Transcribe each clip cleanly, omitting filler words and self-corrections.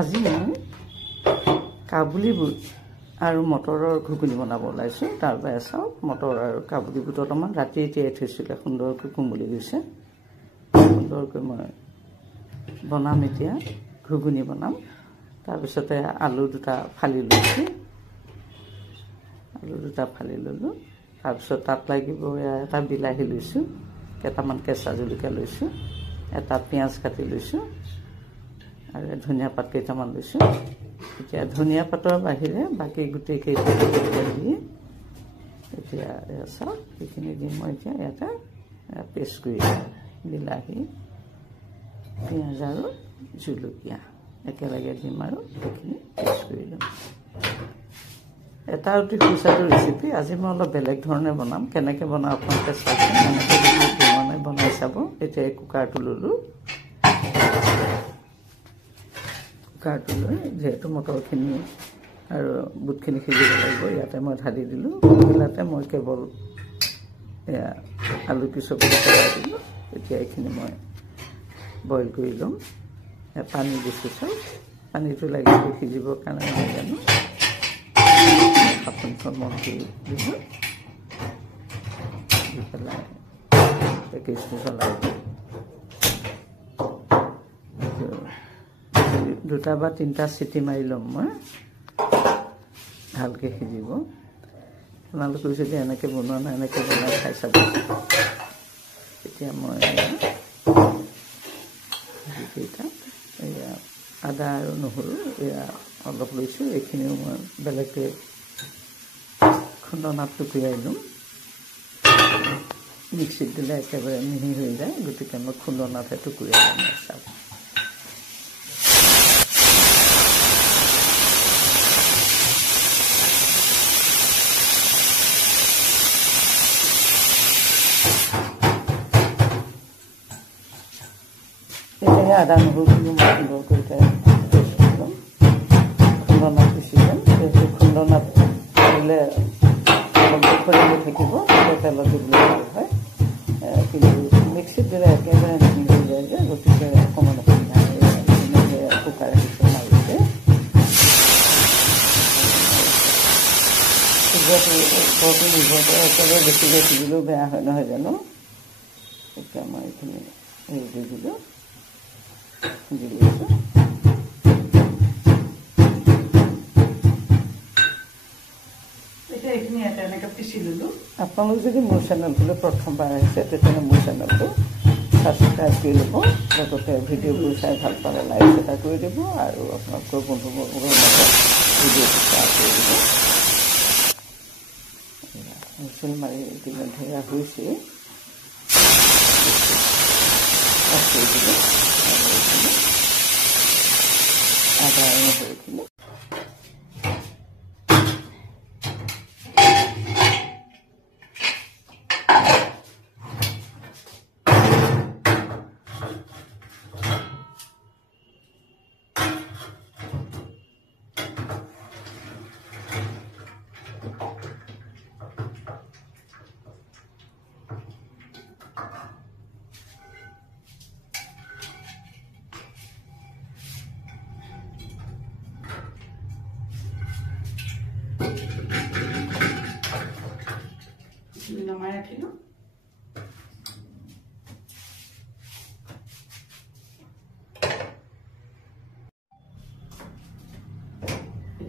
আজি মই কাবুলী বুট আৰু মটৰৰ ঘুগুনি বনাব ওলাইছোঁ। তাৰ বাবে চাওঁ মটৰ আৰু কাবুলী বুট অলপমান ৰাতি তিয়াই থৈছিলোঁ, সুন্দৰকৈ কোমলি গৈছে। সুন্দৰকৈ মই বনাম, এতিয়া ঘুগুনি বনাম। তাৰপিছতে আলু দুটা ফালি লৈছোঁ, ল'লোঁ। তাৰপিছত তাত লাগিব এটা বিলাহী লৈছোঁ, কেইটামান কেঁচা জলকীয়া লৈছোঁ, এটা পিঁয়াজ কাটি লৈছোঁ আৰু ধনিয়া পাত কেইটামান লৈছোঁ। এতিয়া ধনিয়া পাতৰ বাহিৰে বাকী গোটেইকেইটা দি এতিয়া চাওক, সেইখিনি দি মই এতিয়া ইয়াতে পেষ্ট কৰি বিলাহী, পিঁয়াজ আৰু জলকীয়া একেলগে দিম আৰু সেইখিনি পেষ্ট কৰি ল'ম। এটা অতি সুস্বাদু ৰেচিপি। আজি মই অলপ বেলেগ ধৰণে বনাম। কেনেকৈ বনাওঁ আপোনালোকে চাওকচোন, এনেকৈ ধৰণে বনাই চাব। এতিয়া এই কুকাৰটো ল'লোঁ, কুকাৰটো লৈ যিহেতু মটৰখিনি আৰু বুটখিনি সিজিব লাগিব, ইয়াতে মই ঢালি দিলোঁ। পহিলাতে মই কেৱল এয়া আলু পিছলৈ পেলাই দিলোঁ। এতিয়া এইখিনি মই বইল কৰি ল'ম। পানী দিছোঁ, চাওক পানীটো লাগিব সিজিবৰ কাৰণে মই জানো। ঢাকনখন বন্ধ কৰি দিলোঁ, দি পেলাই পেকেজটো জ্বলাই দিওঁ। দুটা বা তিনিটা চিটি মাৰি ল'ম মই, ভালকৈ সিজিব। আপোনালোকে যদি এনেকৈ বনোৱা নাই, এনেকৈ বনাই খাই চাব। এতিয়া মই যিকেইটা এয়া আদা আৰু নহৰু এয়া অলপ লৈছোঁ, এইখিনিও মই বেলেগকৈ খুন্দনাত টুকুৰাই ল'ম। মিক্সিত দিলে একেবাৰে মিহি হৈ যায়, গতিকে মই খুন্দনাতহে টুকুৰাই ল'ম। চাওক, এতিয়া আদা নহৰুখিনি মই সুন্দৰকৈ পেষ্ট কৰি ল'ম, খুন্দনাত পিচি ল'ম। যিহেতু খুন্দনাত দিলে অলপ খৰি হৈ থাকিব, তেলত দিবলৈ ভাল হয়। কিন্তু মিক্সিত দিলে একেবাৰে মিহি হৈ যায় যে, গতিকে অকণমান অসুবিধা হয়। কুকাৰ হিচাপে মাৰিছে ওপৰটো নিৰ্ভৰ কৰে, একেবাৰে বেছিকৈ সিজিলেও বেয়া হয়, নহয় জানো? এতিয়া মই এইখিনি হেৰি দি দিলোঁ, দি লৈছোঁ। এতিয়া এইখিনি ইয়াতে এনেকৈ পিচি ল'লোঁ। আপোনালোক যদি মোৰ চেনেলটোলৈ প্ৰথমবাৰ আহিছে, তেতিয়াহ'লে মোৰ চেনেলটো ছাবস্ক্ৰাইব কৰি ল'ব। লগতে ভিডিঅ'বোৰ চাই ভাল পালে লাইক এটা কৰি দিব আৰু আপোনালোকৰ বন্ধুবৰ্গৰ মাজত ভিডিঅ'টো শ্বেয়াৰ কৰি দিব। হুইচেল মাৰি ইতিমধ্যে হৈছে, অফ কৰি দিলোঁ। আদা আৰু নহৰুখিনি নমাই ৰাখিলোঁ।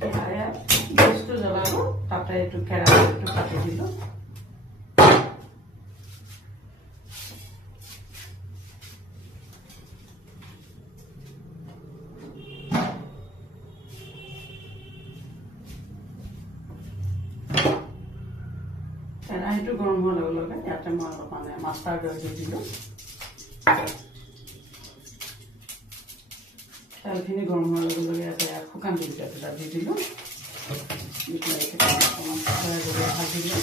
এতিয়া গেছটো জ্বলালোঁ, তাতে এইটো কেৰাহীটো পাতি দিলোঁ। কেৰাহীটো গৰম হোৱাৰ লগে লগে ইয়াতে মই অলপমান মাষ্টাৰ্ড অইল দি দিলোঁ। তেলখিনি গৰম হোৱাৰ লগে লগে ইয়াতে শুকান জলকীয়া দুটা দি দিলোঁ। অকণমান ভাজি দিলোঁ।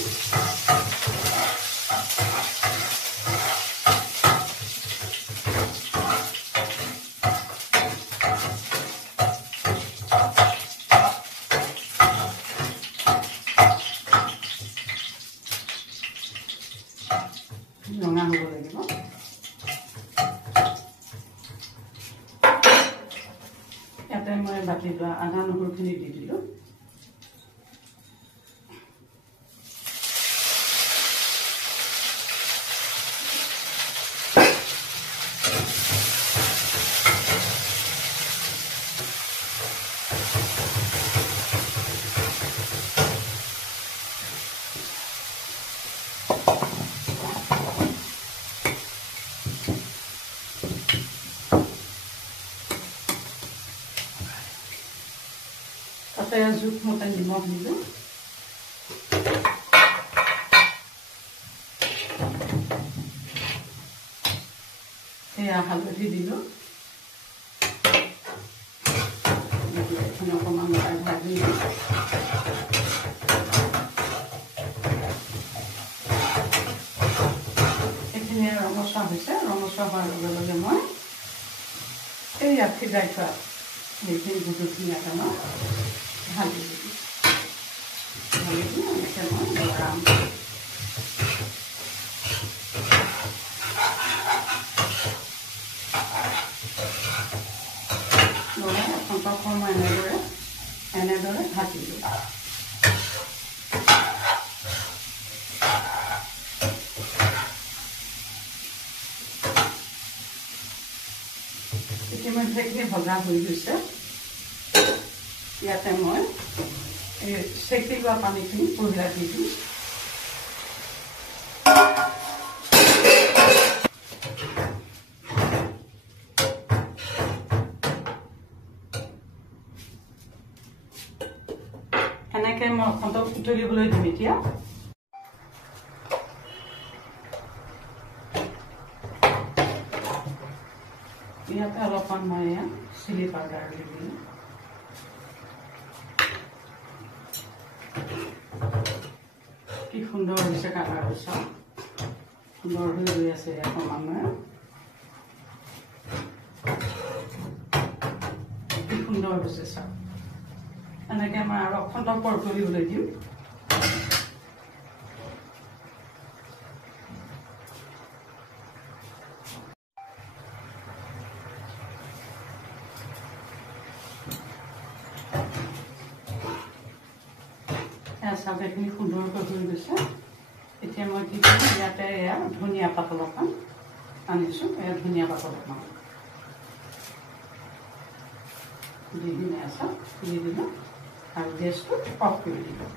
ৰঙা হ'ব লাগিব। ইয়াতে মই বাটি লোৱা আদা নহৰুখিনি দি দিলোঁ। তাতে জোখমতে নিমখ দিলোঁ। এয়া হালধি দিলোঁ। এইখিনি অকণমান ভাজি এইখিনি ৰঙচুৱা হৈছে। ৰঙচুৱা হোৱাৰ লগে লগে মই এই সিজাই থোৱা সেইখিনি গুটি ধুনীয়াকৈ মই ঢালি দিলোঁ। ঢালি দি এনেকৈ মই লৰাম। লৰাই অকণমান সময় এনেদৰে ঢাকি দিওঁ। ইতিমধ্যে এইখিনি ভজা হৈ গৈছে। ইয়াতে মই এই চেকি লোৱা পানীখিনি পহিলা দি দিওঁ। এনেকৈ মই অকণমান উতলিবলৈ দিম। এতিয়া ইয়াতে অলপমান মই চিলি পাউডাৰ দি দিলোঁ। কি সুন্দৰ হৈছে কালাৰটো চাওক। সুন্দৰ হৈ গৈ আছে ক্ৰমান্বয়ে। কি সুন্দৰ হৈছে চাওক। এনেকৈ মই আৰু অকণমান পৰতলিবলৈ দিম। চাওক এইখিনি সুন্দৰকৈ হৈ গৈছে। এতিয়া মই কি কৰিম, ইয়াতে এয়া ধনিয়া পাত অলপমান আনিছোঁ। এয়া ধনিয়া পাত অলপমান দি কিনে চাওক দি দিলোঁ আৰু গেছটো অফ কৰি দিলোঁ।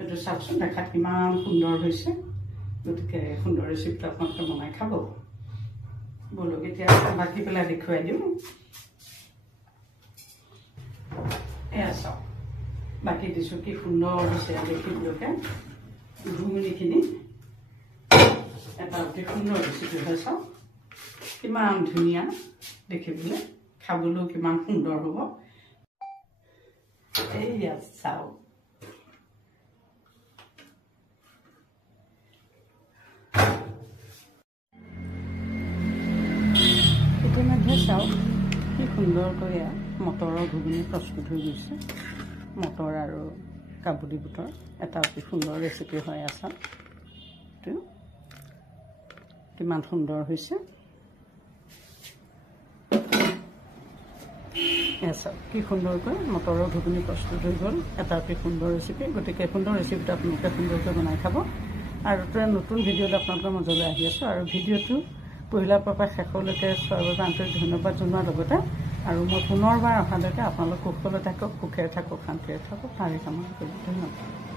এইটো চাওকচোন দেখাত কিমান সুন্দৰ হৈছে। গতিকে সুন্দৰ ৰেচিপিটো আপোনালোকে বনাই খাব। বলক এতিয়া বাকী পেলাই দেখুৱাই দিওঁ। এয়া চাওক বাকী দিছোঁ কি সুন্দৰ হৈছে দেখিবলৈকে। ঘুগুনিখিনি এটা অতি সুন্দৰ ৰেচিপি হয়। চাওক কিমান ধুনীয়া দেখিবলৈ, খাবলৈও কিমান সুন্দৰ হ'ব। এইয়া চাওক ইতিমধ্যে চাওক কি সুন্দৰকৈ মটৰৰ ঘুগুনি প্ৰস্তুত হৈ গৈছে। মটৰ আৰু কাবুলী বুটৰ এটা অতি সুন্দৰ ৰেচিপি হয়। আচাৰটো কিমান সুন্দৰ হৈছে। চাওক কি সুন্দৰকৈ মটৰৰ ঘুগুনি প্ৰস্তুত হৈ গ'ল। এটা অতি সুন্দৰ ৰেচিপি। গতিকে সুন্দৰ ৰেচিপিটো আপোনালোকে সুন্দৰকৈ বনাই খাব। আৰু এটা নতুন ভিডিঅ'ত আপোনালোকৰ মাজলৈ আহি আছোঁ। আৰু ভিডিঅ'টো পহিলাৰ পৰা শেষলৈকে চোৱাৰ বাবে আন্তৰিক ধন্যবাদ জনোৱাৰ লগতে আৰু মই পুনৰবাৰ অহালৈকে আপোনালোক কুশলে থাকক, সুখেৰে থাকক, শান্তিৰে থাকক, তাৰে কামনা কৰিলোঁ। ধন্যবাদ।